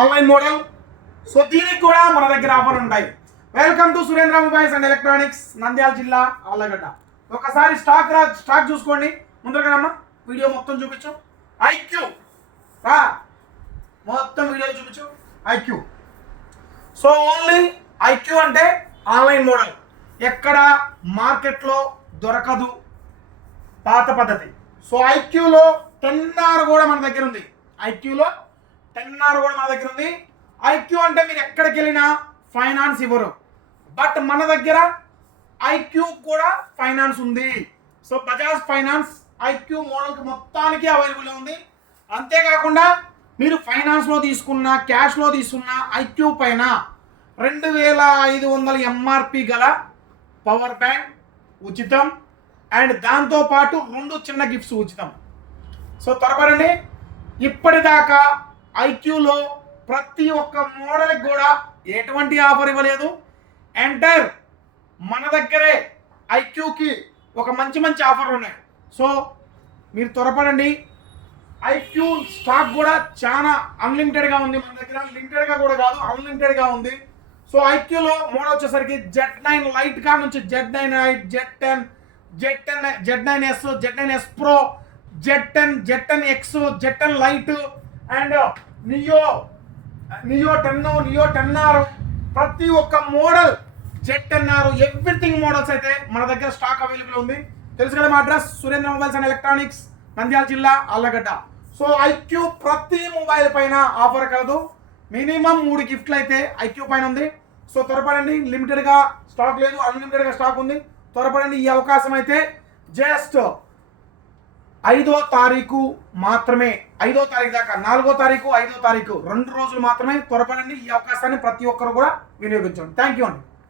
Online model. So దీనికి కూడా మన దగ్గర ఆఫర్ ఉంటాయి. Welcome to Surendra mobiles and electronics, Nandyal జిల్లా, ఆళ్ళగడ్డ. ఒకసారి స్టాక్ చూసుకోండి. ముందరగా వీడియో మొత్తం చూపించు. ఐక్యూ మొత్తం వీడియో చూపించు. ఐక్యూ. సో ఓన్లీ ఐక్యూ అంటే ఆన్లైన్ మోడల్, ఎక్కడ మార్కెట్లో దొరకదు, పాత పద్ధతి. సో ఐక్యూలో 10R కూడా మన దగ్గర ఉంది. ఐక్యూలో 10R కూడా మన దగ్గర ఉంది. ఐక్యూ అంటే మీరు ఎక్కడికి వెళ్ళినా ఫైనాన్స్ ఇవ్వరు, బట్ మన దగ్గర ఐక్యూ కూడా ఫైనాన్స్ ఉంది. సో బజాజ్ ఫైనాన్స్ ఐక్యూ మోడల్కి మొత్తానికి అవైలబుల్ ఉంది. అంతేకాకుండా మీరు ఫైనాన్స్లో తీసుకున్న, క్యాష్లో తీసుకున్న ఐక్యూ పైన 2500 ఎంఆర్పి గల పవర్ బ్యాంక్ ఉచితం, అండ్ దాంతోపాటు 2 చిన్న గిఫ్ట్స్ ఉచితం. సో త్వరపడండి. ఇప్పటిదాకా ఐక్యూలో ప్రతి ఒక్క మోడల్కి కూడా ఎటువంటి ఆఫర్ ఇవ్వలేదు. ఎంటర్ మన దగ్గరే ఐక్యూకి ఒక మంచి ఆఫర్లు ఉన్నాయి. సో మీరు త్వరపడండి. ఐక్యూ స్టాక్ కూడా చాలా అన్లిమిటెడ్గా ఉంది మన దగ్గర. లిమిటెడ్గా కూడా కాదు, అన్లిమిటెడ్గా ఉంది. సో ఐక్యూలో మోడల్ వచ్చేసరికి Z9 లైట్ కా నుంచి Z9 light, Z10, Z9S, Z9S Pro, Z10 X, Z10 light and neo 10R, ప్రతి ఒక్క మోడల్ Z10R, ఎవ్రీథింగ్ మోడల్స్ అయితే మన దగ్గర స్టాక్ అవైలబుల్ ఉంది. తెలుసు కదా మా address, Surendra mobiles and electronics, Nandyal జిల్లా, ఆళ్ళగడ్డ. సో ఐక్యూ ప్రతి మొబైల్ పైన ఆఫర్ కలదు. మినిమం 3 గిఫ్ట్లు అయితే ఐక్యూ పైన ఉంది. సో త్వరపడండి. లిమిటెడ్గా స్టాక్ లేదు, అన్లిమిటెడ్గా స్టాక్ ఉంది. త్వరపడండి. ఈ అవకాశం అయితే జస్ట్ 5వ తారీఖు మాత్రమే. 5వ తారీఖు దాకా, 4వ తారీఖు, 5వ తారీఖు 2 రోజులు మాత్రమే. త్వరపడండి. ఈ అవకాశాన్ని ప్రతి ఒక్కరు కూడా వినియోగించండి. థ్యాంక్ యూ అండి.